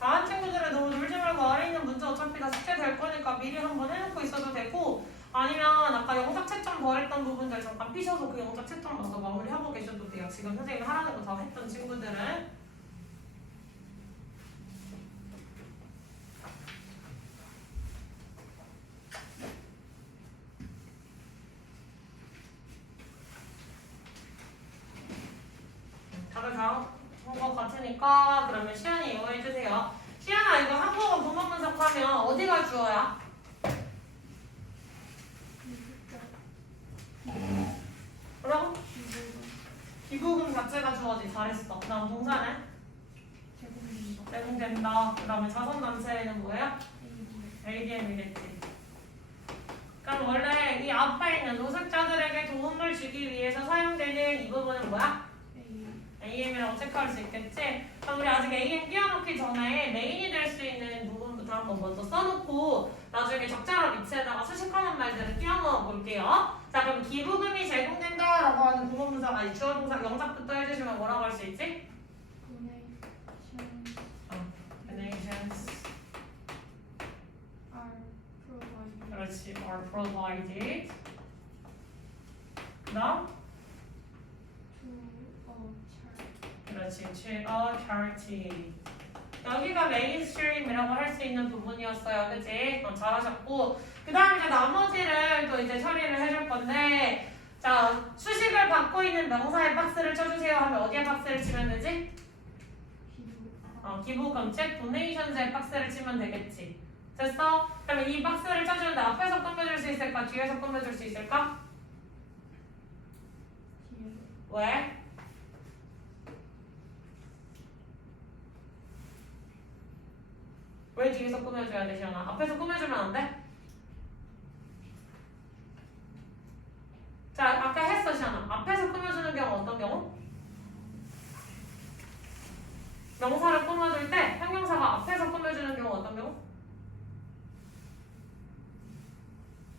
다른 친구들은 너무 놀지 말고 아래 있는 문제 어차피 다 숙제 될 거니까 미리 한번 해놓고 있어도 되고 아니면 아까 영작 채점 덜했던 부분들 잠깐 피셔서 그 영작 채점 먼저 마무리하고 계셔도 돼요. 지금 선생님이 하라는 거 다 했던 친구들은. 다들 다 한 것 같으니까 그러면 시연이 이거 해주세요. 시연아 이거 한국어 부분 분석하면 어디가 주어야? 뭐라고? 기부금 자체가 주어지. 잘했어. 그 다음 동사는? 제공된다. 그 다음에 자선단체는 뭐예요? ADM이겠지. 그럼 원래 이 앞에 있는 노숙자들에게 도움을 주기 위해서 사용되는 이 부분은 뭐야? AM이라고 체크할 수 있겠지? 그럼 우리 아직 AM 띄워놓기 전에 메인이 될 수 있는 부분부터 한번 먼저 써놓고 나중에 적절한 위치에다가 수식하는 말들을 띄워넣어 볼게요. 자 그럼 기부금이 제공된다라고 하는 부분분석 아니 주어 동사 영작부터 해주시면 뭐라고 할 수 있지? Donations 그렇지 are provided 그 다음 그렇지 to a charity 여기가 메인스트림이라고 할 수 있는 부분이었어요. 그치? 잘하셨고 그 다음 이제 나머지를 또 이제 처리를 해줄 건데 자 수식을 받고 있는 명사의 박스를 쳐주세요 하면 어디에 박스를 치면 되지? 기부금 책 도네이션즈의 박스를 치면 되겠지. 됐어? 그러면 이 박스를 쳐주는데 앞에서 꾸며줄 수 있을까? 뒤에서 꾸며줄 수 있을까? 왜? 왜 뒤에서 꾸며줘야 돼, 시연아? 앞에서 꾸며주면 안 돼? 자, 아까 했어, 시연아. 앞에서 꾸며주는 경우 어떤 경우? 명사를 꾸며줄 때 형용사가 앞에서 꾸며주는 경우 어떤 경우?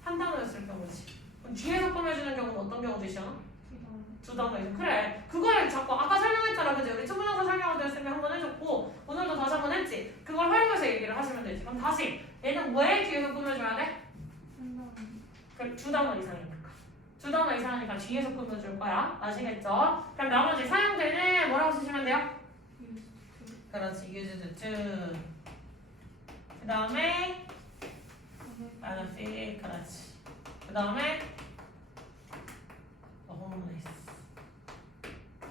한 단어였을 경우지. 그럼 뒤에서 꾸며주는 경우는 어떤 경우지, 시연아? 두 단어에서. 그래. 그걸 자꾸 아까 설명했잖아, 그지? 우리 투부정사 설명을 됐으면 한 번 해줬고 오늘도 다시 한 번 했지. 그걸 활용해서 얘기를 하시면 되지. 그럼 다시 얘는 왜 뒤에서 꾸며줘야 돼? 그래, 두 단어 이상이니까. 두 단어 이상이니까 뒤에서 꾸며줄 거야. 아시겠죠? 그럼 나머지 사용되는 뭐라고 쓰시면 돼요? 그렇지, used to. 그 다음에 benefit, 그렇지. 그 다음에 homeless.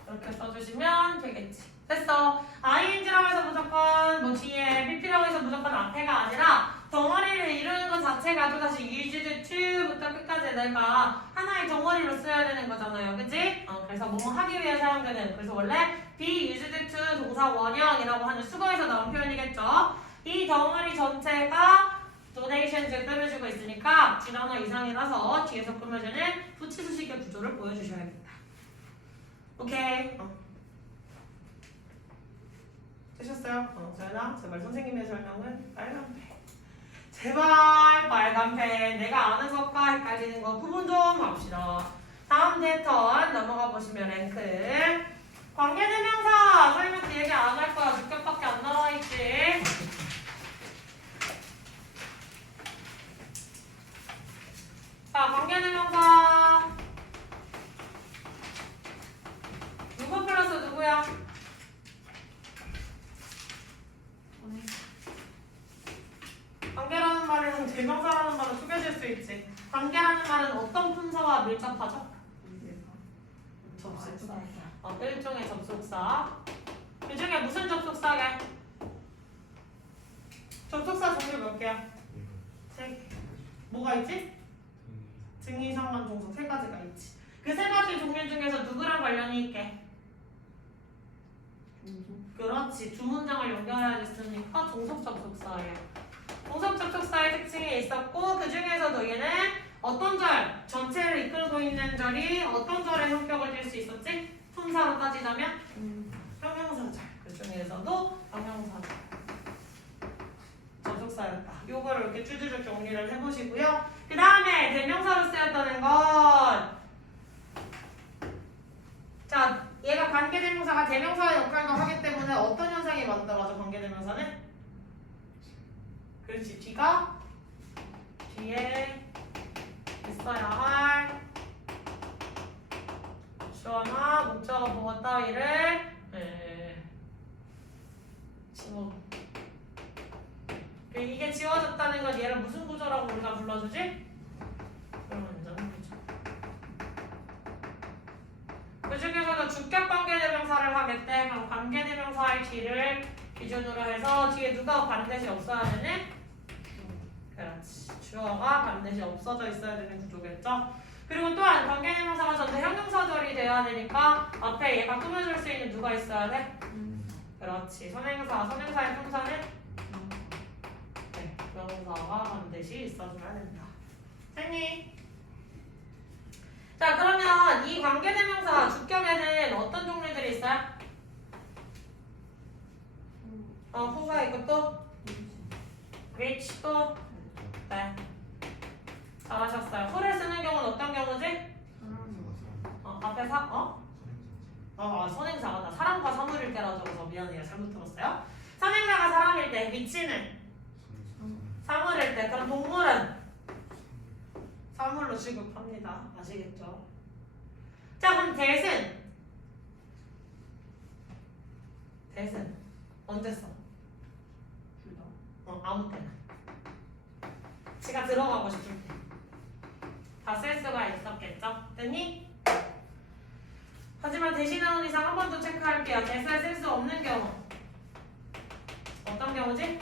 이렇게 써주시면 되겠지. 됐어. ing라고 해서 무조건 뭐 뒤에 pp라고 해서 무조건 앞에가 아니라 덩어리를 이루는 것 자체가 또다시 used to부터 끝까지 내가 하나의 덩어리로 써야 되는 거잖아요. 그치? 그래서 뭐뭐 하기 위해 사용되는, 그래서 원래 be used to 동사 원형이라고 하는 수거에서 나온 표현이겠죠. 이 덩어리 전체가 donations 꾸며주고 있으니까 두 단어 이상이라서 뒤에서 꾸며주는 부치수식의 구조를 보여주셔야겠다. 오케이. 되셨어요? 저희랑 제발 선생님의 설명은 빨간 펜. 제발 빨간 펜. 내가 아는 것과 헷갈리는 거 구분 좀 합시다. 다음 패턴 넘어가 보시면 랭크. 관계대명사 설명 얘기 안 할 거야. 6겹밖에 안 나와 있지. 자, 관계대명사. 누구 플러스 누구야? 관계라는 말은 대명사라는 말은 속여질 수 있지. 관계라는 말은 어떤 품사와 밀접하죠? 접속사. 일종의 접속사. 그 중에 무슨 접속사게? 접속사 종류 몇 개야? 세 개. 뭐가 있지? 등위, 상관, 종속 세 가지가 있지. 그 세 가지 종류 중에서 누구랑 관련이 있게? 그렇지. 두 문장을 연결해야겠으니까 종속 접속사예요. 종속 접속사의 특징이 있었고 그 중에서도 얘는 어떤 절, 전체를 이끌고 있는 절이 어떤 절의 성격을 띨 수 있었지? 품사로 따지자면 형용사절. 그 중에서도 형용사절. 접속사였다. 요거를 이렇게 쭈쭈쭈 정리를 해보시고요. 그 다음에 대명사로 쓰였다는 건 자, 얘가 관계대명사가 대명사의 역할도 하기 때문에 어떤 현상이 만들어져? 관계대명사는? 그렇지. 뒤에 있어야 할 주어나 목적어 보호 따위를 지워. 이게 지워졌다는 건 얘를 무슨 구조라고 우리가 불러주지? 그러면 구조. 그 중에서도 주격 관계대명사를 하기 때문에 그럼 관계대명사의 뒤를 기준으로 해서 뒤에 누가 반드시 없어야 되는? 그렇지. 주어가 반드시 없어져 있어야 되는 구조겠죠. 그리고 또한 관계대명사가 전체 형용사절이 돼야 되니까 앞에 얘가 꾸며줄 수 있는 누가 있어야 돼? 그렇지. 선행사의 품사는? 네, 명사가 반드시 있어줘야 된다. 됐니? 자, 그러면 이 관계대명사 주격에는 어떤 종류들이 있어요? 후가 있고 또? which 또? 네. 잘하셨어요. who를 쓰는 경우는 어떤 경우지? 앞에 선행사가 나 사람과 사물일 때라 적어서 미안해요. 잘못 들었어요. 선행사가 사람일 때, 위치는 사물일 때, 그럼 동물은 사물로 취급합니다. 아시겠죠? 자, 그럼 대신 언제 써? 아무 때나. 지가 들어가고 싶을 때. 다 쓸 수가 있었겠죠? 됐니? 하지만 대신하는 이상 한 번 더 체크할게요. 대사에 쓸 수 없는 경우. 어떤 경우지?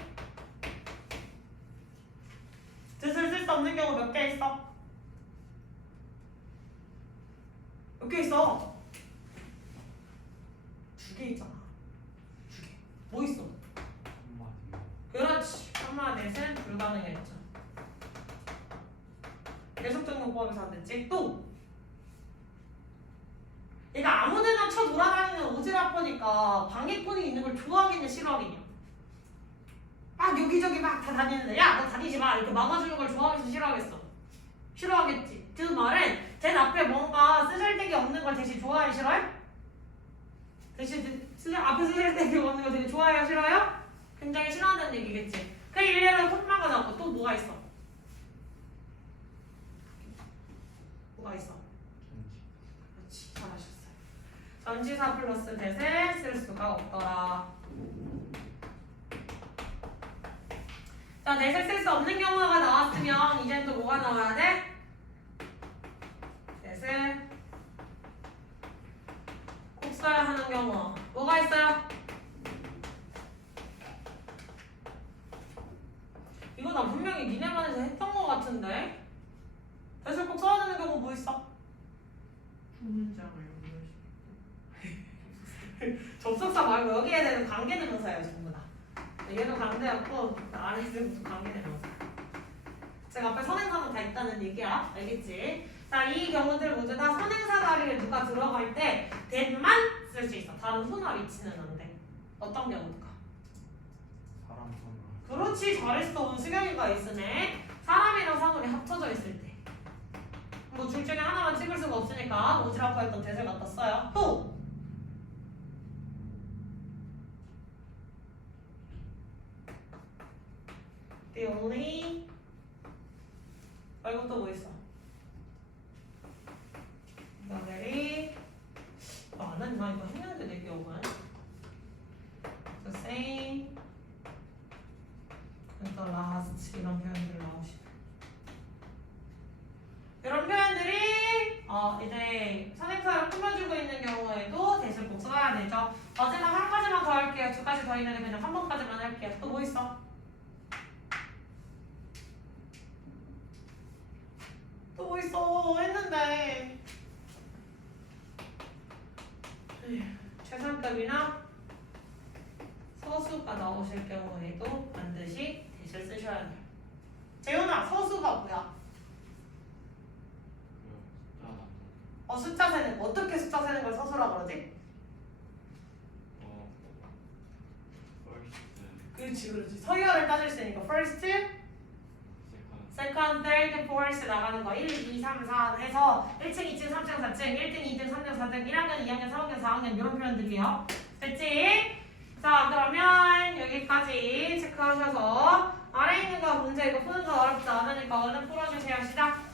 뜻을 쓸 수 없는 경우 몇 개 있어? 몇 개 있어? 개 있잖아. 2개. 뭐 있어? 한마디. 그렇지. 한마디는 불가능했죠. 계속적용법에서 안 됐지. 또 얘가 아무데나 쳐 돌아다니는 오지랖보니까 방해꾼이 있는 걸 좋아하겠냐 싫어하겠냐? 막 여기저기 막 다 다니는데 야 너 다니지 마 이렇게 막아주는 걸 좋아하겠어 싫어하겠어? 싫어하겠지. 그 말은 쟤 앞에 뭔가 쓰잘데기 없는 걸 대신 좋아해 싫어해? 대신 앞에 쓰잘데기 없는 걸 되게 좋아해요 싫어요? 굉장히 싫어한다는 얘기겠지. 그 일례로 콧망아 나고 또 뭐가 있어? 뭐가 있어? 그렇지 잘하셨어요. 전치사 플러스 대세 쓸 수가 없더라. 자, 대세 쓸 수 없는 경우가 나왔으면 이젠 또 뭐가 나와야 돼? 대세 꼭 써야 하는 경우 뭐가 있어요? 이거 나 분명히 니네 반에서 했던 거 같은데 대세 꼭 써야 되는 경우 뭐 있어? 두 문장을 연결시키고 접속사 말고 여기에 대한 관계대명사예요 전부 다. 얘도 관계였고 아래에도 관계대명사. 제가 앞에 선행사는 다 있다는 얘기야. 알겠지? 자, 이 경우들 모두 다 선행사 자리에 누가 들어갈 때 that만 쓸 수 있어. 다른 후나 위치는 안 돼. 어떤 경우일까? 사람 손으로. 그렇지 잘했어. 오늘 수경이가 있으네. 사람이랑 사물이 합쳐져 있을 때. 뭐 둘 중에 하나만 찍을 수가 없으니까 오지랖 했던 대세 갖다 써요. 또! The only 말고 또 뭐 있어? The very 안 했나? 이거 했는데 내 기억은 The same The last 이런 표현들이 나오시네. 이런 표현들이 이제 선행사를 꾸며주고 있는 경우에도 대신 꼭 써야 되죠. 마지막 한 가지만 더 할게요. 두 가지 더 있는데 그냥 한 번까지만 할게요. 또 뭐 있어? 또 뭐 있어? 했는데 최상급이나 서수가 나오실 경우에도 반드시 대신 쓰셔야 돼요. 재훈아, 서수가 뭐야? 숫자 세는 거. 어떻게 숫자 세는 걸 서수라 그러지? first, 그렇지. 서열을 따질 수 있으니까 first, second, second, third, fourth 나가는 거 1, 2, 3, 4 해서 1층, 2층, 3층, 4층, 1등, 2등, 3등, 4등, 1학년, 2학년, 3학년, 4학년 이런 표현들이에요. 됐지? 자, 그러면 여기까지 체크하셔서 아래 있는 거 문제 이거 푸는 거 어렵지 않으니까 얼른 풀어주세요. 시작!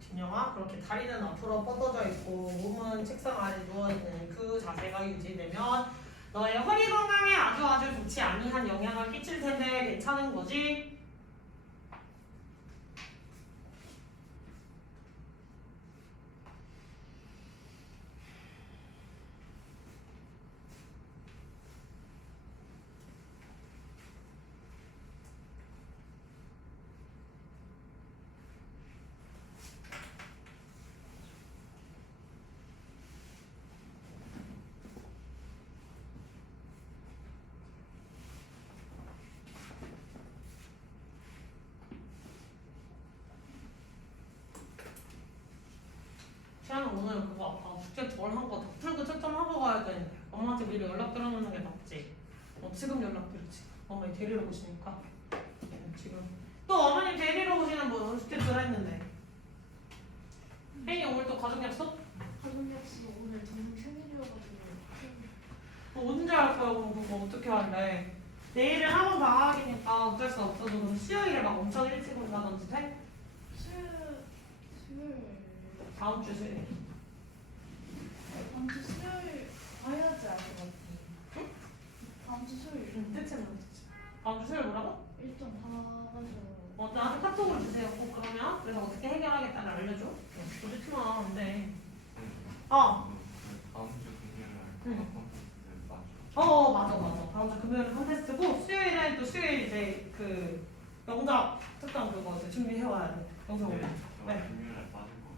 진영아, 그렇게 다리는 앞으로 뻗어져 있고 몸은 책상 아래 누워있는 그 자세가 유지되면 너의 허리 건강에 아주 좋지 아니한 영향을 끼칠 텐데 괜찮은 거지? 시아는 오늘 그거 아까 숙제 덜 한 거 다 풀고 채점하고 가야 되는데 엄마한테 미리 연락 드려놓는 게 낫지. 지금 연락드렸지. 어머니 데리러 오시니까. 지금 또 어머니 데리러 오시는 분 숙제 덜 했는데 혜인이 오늘 또 가족 약속? 가족 약속 오늘 동생 생일이어가지고 언제 할 거야? 그럼 그거 어떻게 할래? 내일은 학원 방학이니까 어쩔 수 없어도 그럼 수요일에 막 엄청 일찍 온다든지 돼? 수요일 다음 주 수요일. 다음 주 수요일 봐야지 알 것 같아. 응? 다음 주 수요일 대체는 어떻지? 다음 주 수요일 뭐라고? 일정 봐가지고 나한테 카톡으로 주세요. 꼭 그러면. 그래서 어떻게 해결하겠다를 알려줘. 도대체만 안 돼. 다음 주 금요일 날 응. 콘서트 맞죠? 맞아. 다음 주 금요일은 컨테스트고 수요일은 또 수요일 이제 그 영작 특강 그거 이제 준비해와야 돼. 영상 올려. 저 네. 금요일에 빠질 거.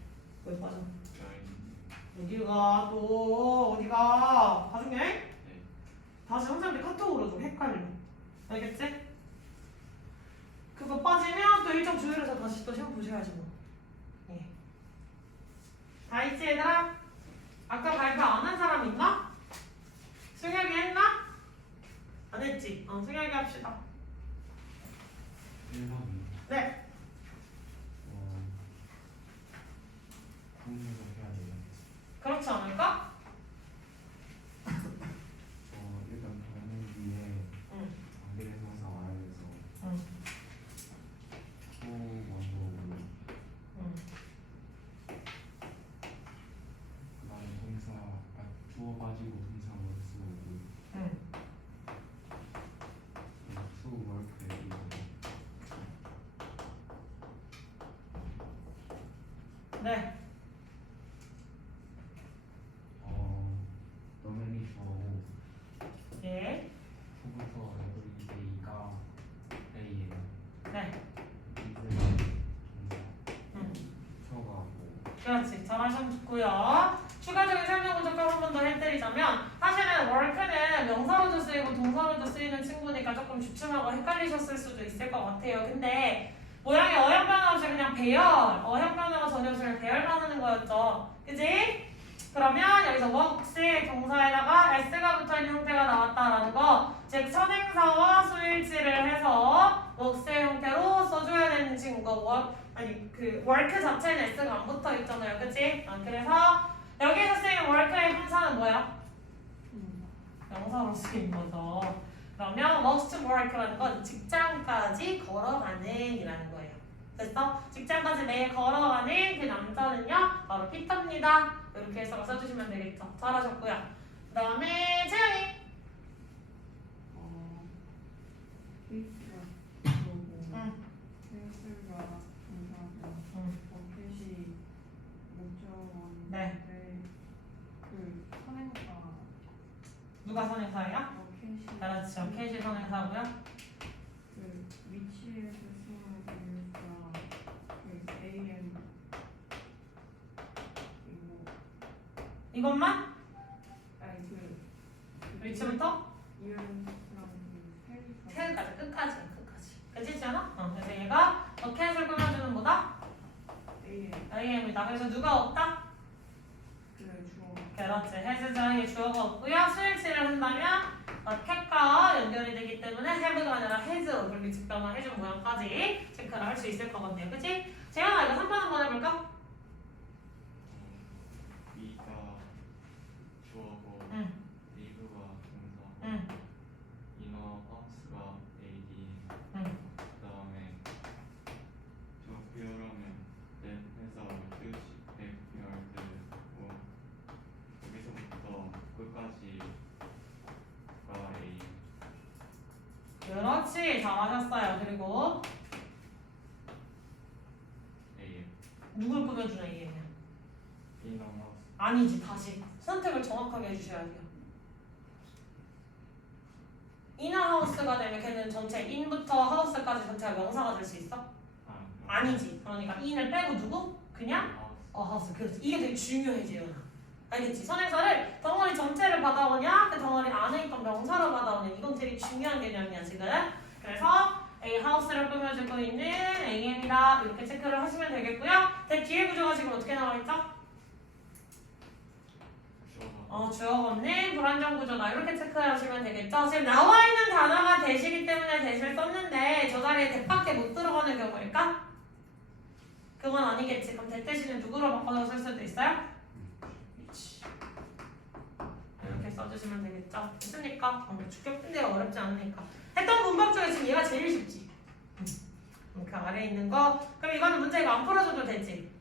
왜 빠져? 저희 어디가 또 어디가 나중에? 네. 다시 선생님들 카톡으로 좀 헷갈려. 알겠지? 그거 빠지면 또 일정 주일에서 다시 또 시험 보셔야지 뭐. 예. 다 있지 얘들아? 아까 발표 안 한 사람 있나? 승혁이 했나? 안 했지? 승혁이 합시다. 1번이 네. 공유를 해야 돼요. 그렇지 않을까? 일단 동기에 응. 관계대명사 와야 돼서 응. 또 먼저 오고 응. 그다음에 동사 주어 가지고 동사 월수 오고 응. 수 월크 이거 네. 너면이 주어고 예. 후부터 A가 A예요. 네. 이제가 동사 응. 주어가 뭐 그렇지. 잘하셨고요. 추가적인 설명 부족함 한 번 더 해드리자면 사실은 work는 명사로도 쓰이고 동사로도 쓰이는 친구니까 조금 주춤하고 헷갈리셨을 수도 있을 것 같아요. 근데 모양이 어형 변화 없이 그냥 배열, 어형 변화가 전혀 없이 그냥 배열만 하는 거였죠. 그지? 그러면 여기서 works의 동사에다가 s가 붙어있는 형태가 나왔다라는 거, 즉 선행사와 수일치를 해서 works의 형태로 써줘야 되는 친구가 work 자체는 s가 안 붙어 있잖아요. 그치? 그래서 여기서 쓰이는 work의 형사는 뭐야? 명사로 쓰인 거죠. 그러면 works to work라는 건 직장까지 걸어가는 이라는 거예요. 됐어? 직장까지 매일 걸어가는 그 남자는요 바로 피터입니다. 이렇게 해서 써주시면 되겠죠. 잘하셨고요. 그 다음에 채영이. 케이스가 주어고 응. 케이스가 동사고 응. 버켓이 목적어인데 네. 그 선행사 누가 선행사예요? 버켓이 그렇죠. 캐시 선행사고요. 그 위치에서 쓰는 동사 그 AM 이거 이것만? 아니 그 위치부터? 이은랑 그 태까지 끝까지. 그치 지연아? 그래서 얘가 버켓을 꾸며주는 뭐다? AM AM이다. 그래서 누가 없다? 그 주어 그렇지. 해스장에 주어가 없고요. 수일치를 한다면 캣과 연결이 되기 때문에 have가 아니라 has로 그렇게 직변화 해준 모양까지 체크를 할 수 있을 것 같네요. 그치? 재현아 이거 3번 한번 해볼까? B가 주어고 응. 리브가 동사 응. 이너 하우스가 AD 응. 그다음에 저 구열하면 내 회사 뜻이 백열드고 여기서부터 끝까지가 A 그렇지. 잘하셨어요. 그리고 A 누굴 꾸며주나 이게냐? A나 마우스 아니지. 다시 선택을 정확하게 해주셔야 돼요. 인하우스가 되면 걔는 전체 인부터 하우스까지 전체가 명사가 될 수 있어? 아니지. 그러니까 인을 빼고 누구? 그냥 하우스. 그렇지. 이게 되게 중요해 재현아. 알겠지? 선행사를 덩어리 전체를 받아오냐 그 덩어리 안에 있던 명사로 받아오냐 이건 되게 중요한 개념이야 지금. 그래서 A 하우스를 꾸며주고 있는 AM이다 이렇게 체크를 하시면 되겠고요. 대 뒤에 구조가 지금 어떻게 나와 있죠? 주어가 없는 불안정 구조다 이렇게 체크하시면 되겠죠. 지금 나와 있는 단어가 대시기 때문에 대시를 썼는데 저 자리에 대밖에 못 들어가는 경우일까? 그건 아니겠지. 그럼 대 대시는 누구로 바꿔서 쓸 수도 있어요? 이렇게 써주시면 되겠죠. 됐습니까? 주격분대가 어렵지 않으니까. 했던 문법 중에 지금 얘가 제일 쉽지. 그 아래에 있는 거. 그럼 이거는 문제 이거 안 풀어줘도 되지.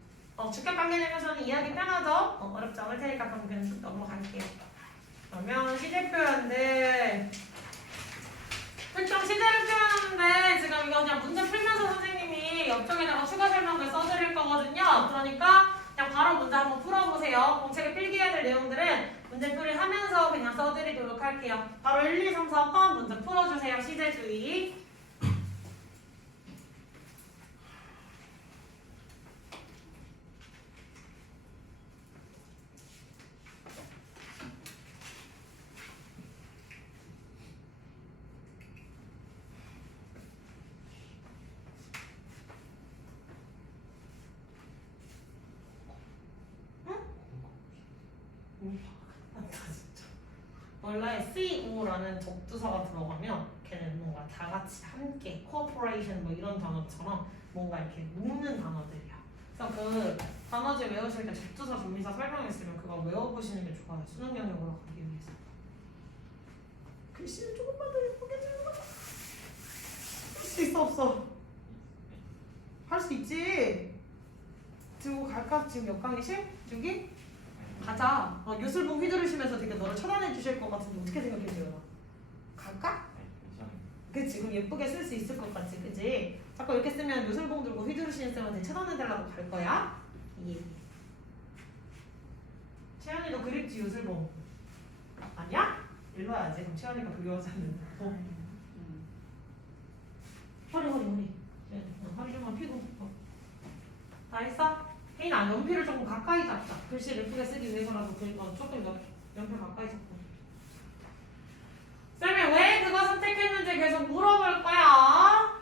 주격관계되면서는 이해하기 편하죠? 어렵지 않을 테니까 그럼 그냥 쭉 넘어갈게요. 그러면 시제 표현들. 특정 시제를 표현하는데 지금 이거 그냥 문제 풀면서 선생님이 옆쪽에다가 추가 설명을 써드릴 거거든요. 그러니까 그냥 바로 문제 한번 풀어보세요. 공책에 필기해야 될 내용들은 문제풀이 하면서 그냥 써드리도록 할게요. 바로 1, 2, 3, 4번 문제 풀어주세요. 시제주의. 원래 CO라는 접두사가 들어가면 걔는 뭔가 다 같이 함께 cooperation 뭐 이런 단어처럼 뭔가 이렇게 묶는 단어들이야. 그래서 그 단어집 외우실 때 접두사 조미사 설명했으면 그거 외워보시는 게 좋아요. 수능 영역으로 가기 위해서. 글씨를 조금만 더 예쁘게 찍어봐. 할 수 있어 없어? 할 수 있지. 들고 갈까? 지금 몇 강이실? 6기? 가자. 요술봉 휘두르시면서 되게 너를 차단해 주실 것 같은데 어떻게 생각해, 지현아? 갈까? 괜찮아요. 그치, 그럼 예쁘게 쓸 수 있을 것 같지, 그치? 자꾸 이렇게 쓰면 요술봉 들고 휘두르시는 쌤한테 차단해달라고 갈 거야? 예. 채연이도 그립지, 요술봉? 아니야? 일로 와야지. 그럼 채연이가 그리워하지 않는다. 허리. 허리 좀만 피고. 다 했어? 혜인아, 연필을 조금 가까이 잡자. 글씨를 예쁘게 쓰기 위해서라도 그러니까 조금 연필 가까이 잡고. 쌤이 왜 그거 선택했는지 계속 물어볼 거야.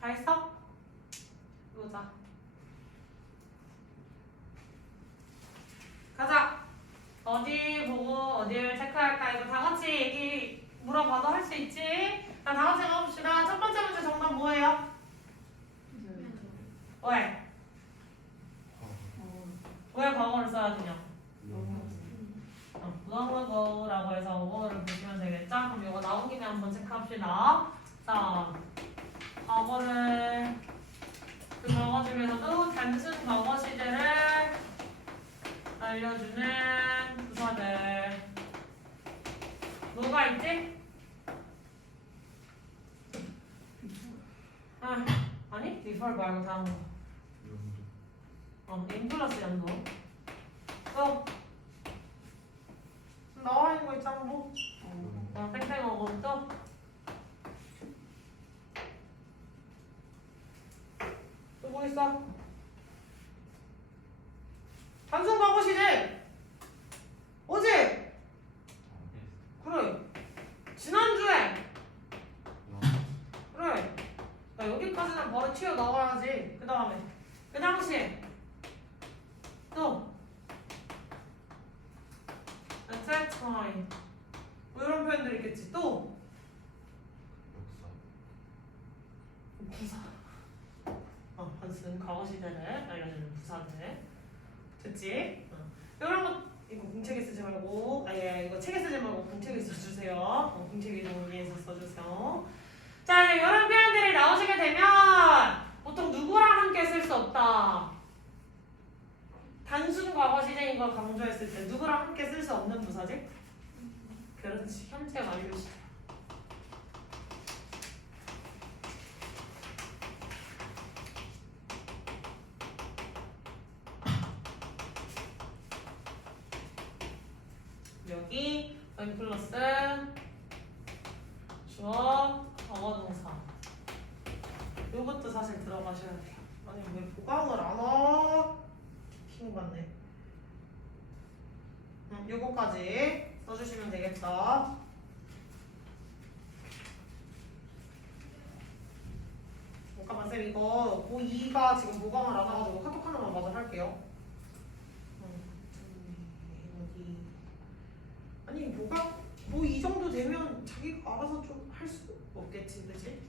다 했어? 보자. 가자. 어디 보고 어디를 체크할까? 이거 다 같이 얘기 물어봐도 할 수 있지? 자, 다 같이 가봅시다. 첫 번째 문제 정답 뭐예요? 왜? 왜 과거를 써야 되냐? 무엇무엇라고 해서 어거를 보시면 되겠죠? 그럼 이거 나온 김에 한번 체크합시다. 자, 과거를 그 과거 중에서도 단순 과거 시제를 알려주는 부사들 뭐가 있지? 아니 before 말고 다음 거. in 플러스 연도. 또 나와 있는 거 있잖아 뭐. 땡땡어고 또. 또 뭐 있어? 단순 과거 시제. 어제. 그래. 지난주에. 그래. 야, 여기까지는 바로 튀어 나와야지. 그 다음에 그 당시에 또 at that time 뭐 이런 표현들이 있겠지. 또 부사. 단순 과거 시제를 알려주는 부사들. 됐지? 이런 거 이거 공책에 쓰지 말고 이거 책에 쓰지 말고 공책에 써주세요. 공책에 정리해서 써주세요. 자, 이런 표현들이 나오시게 되면 보통 누구랑 함께 쓸 수 없다. 단순 과거 시제인 걸 강조했을 때 누구랑 함께 쓸 수 없는 부사지? 그렇지, 현재 완료 시제. 여기 when 플러스 주어 과거동사 요것도 사실 들어가셔야 돼요. 아니 왜 보강을 안 와? 킹 받네. 요거까지 써주시면 되겠다. 잠깐만 쌤 이거 고2가 지금 보강을 안 와가지고 카톡 하나만 마저 할게요. 어디 아니 뭐가 뭐 이 정도 되면 자기가 알아서 좀 할 수 없겠지, 그치?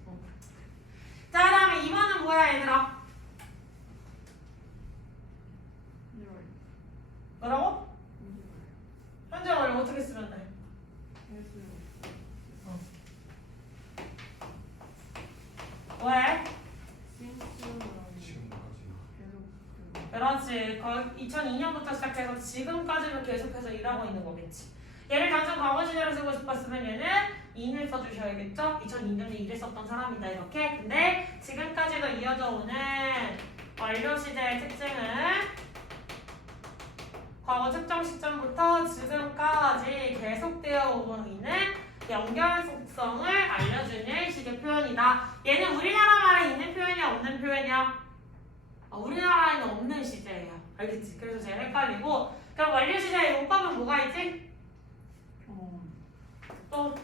자, 다음에 2번은 뭐야 얘들아? 뭐라고? 현재 완료 어떻게 쓰면 돼? 왜? 그렇지. 2002년부터 시작해서 지금까지는 계속해서 일하고 있는 거겠지. 얘를 단순 과거 시제로 쓰고 싶었으면 얘는 in을 써주셔야겠죠? 2002년에 일했었던 사람이다 이렇게. 근데 지금까지도 이어져 오는 완료 시제의 특징은 과거 측정 시점부터 지금까지 계속되어 오고 있는 연결 속성을 알려주는 식의 표현이다. 얘는 우리나라 말에 있는 표현이야, 없는 표현이야? 우리나라에는 없는 시제예요. 알겠지? 그래서 제가 헷갈리고. 그럼 완료 시제에 용법은 뭐가 있지? 또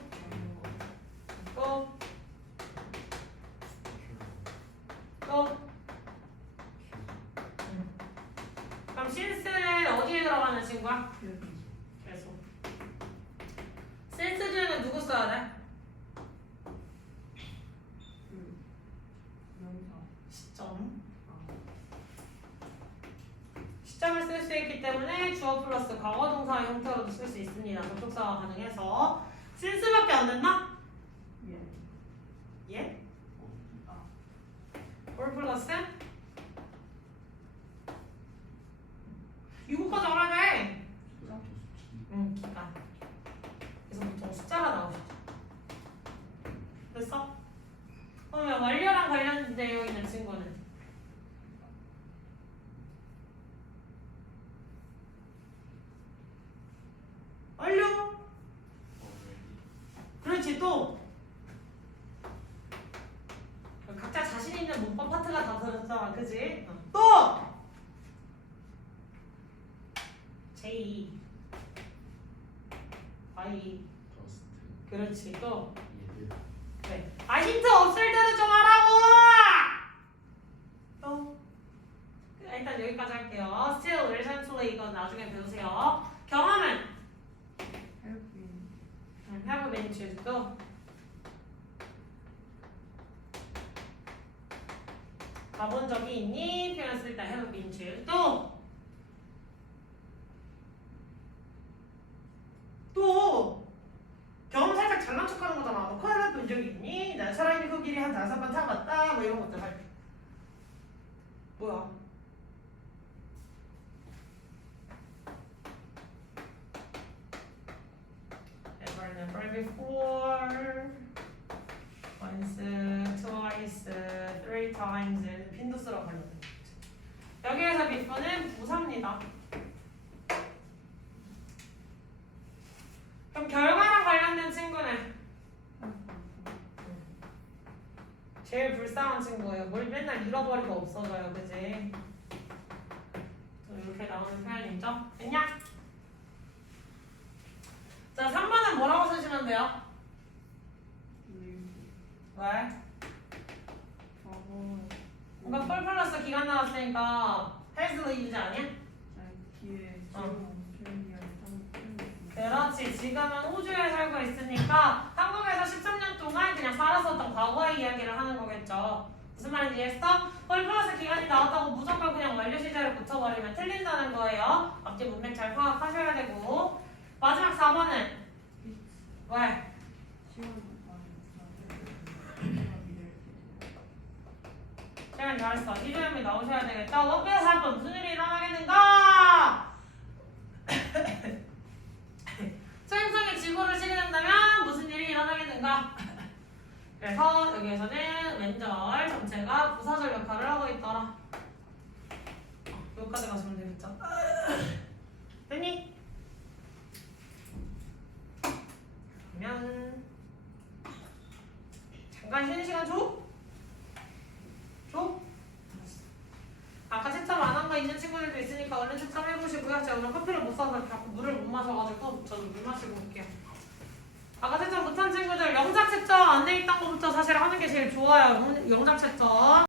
그럼 since는 어디에 들어가는 친구야? 계속. since 중에는 누구 써야 돼? 시점. 시점을 쓸 수 있기 때문에 주어 플러스 과거 동사의 형태로도 쓸 수 있습니다. 접속사가 가능해서 since밖에 안 됐나? 예? or 플러스? 이거까지 알아야 돼. 기간. 그래서 보통 숫자가 나오죠. 됐어? 그러면 완료랑 관련 내용 있는 친구는? 완료! 그렇지, 또! 각자 자신 있는 문법 파트가 다 들었잖아, 그지? 또! J Y 그렇지, 또 네. 힌트 없을 때도 좀 하라고! 또 일단 여기까지 할게요. Still, recently 이건 나중에 배우세요. 경험은? have been to. 또 가본 적이 있니? 표현 쓸 때 have been to. 또 경험 살짝 잘난 척하는 거잖아. 너 큰일 본 적이 있니? 나 사람이 그 길이 한 5번 타봤다. 뭐 이런 것들 할 때. 뭐야? Never before. Once, twice, 3 times. 빈도수라고 하는 여기에서 before는 부사입니다. 그럼 결과랑 관련된 친구는 제일 불쌍한 친구예요. 뭘 맨날 잃어버리고 없어져요, 그지? 이렇게 나오는 표현이죠. 됐냐? 자, 3번은 뭐라고 쓰시면 돼요? 왜? 뭔가 펄 플러스 기간 나왔으니까 헬스 리즈 아니야? 그렇지. 지금은 호주에 살고 있으니까 한국에서 13년 동안 그냥 살았었던 과거의 이야기를 하는 거겠죠. 무슨 말인지 이해했어? 펄 플러스 기간이 나왔다고 무조건 그냥 완료 시제를 붙여버리면 틀린다는 거예요. 앞뒤 문맥 잘 파악하셔야 되고. 마지막 4번은 왜? 시간 잘했어. 시조염이 나오셔야 되겠죠? 워크에서 한번 무슨 일이 일어나겠는가? 소행성이 지구를 치게 된다면 무슨 일이 일어나겠는가? 그래서 여기에서는 왼절 전체가 부사절 역할을 하고 있더라. 여기까지 가시면 되겠죠? 됐니? 그러면 잠깐 쉬는 시간 줘? 줘? 아까 채점 안 한 거 있는 친구들도 있으니까 얼른 채점해보시고요. 제가 오늘 커피를 못 사서 자꾸 물을 못 마셔가지고 저도 물 마시고 올게요. 아까 채점 못한 친구들 영작 채점 안 돼 있던 거부터 사실 하는 게 제일 좋아요. 영작 채점.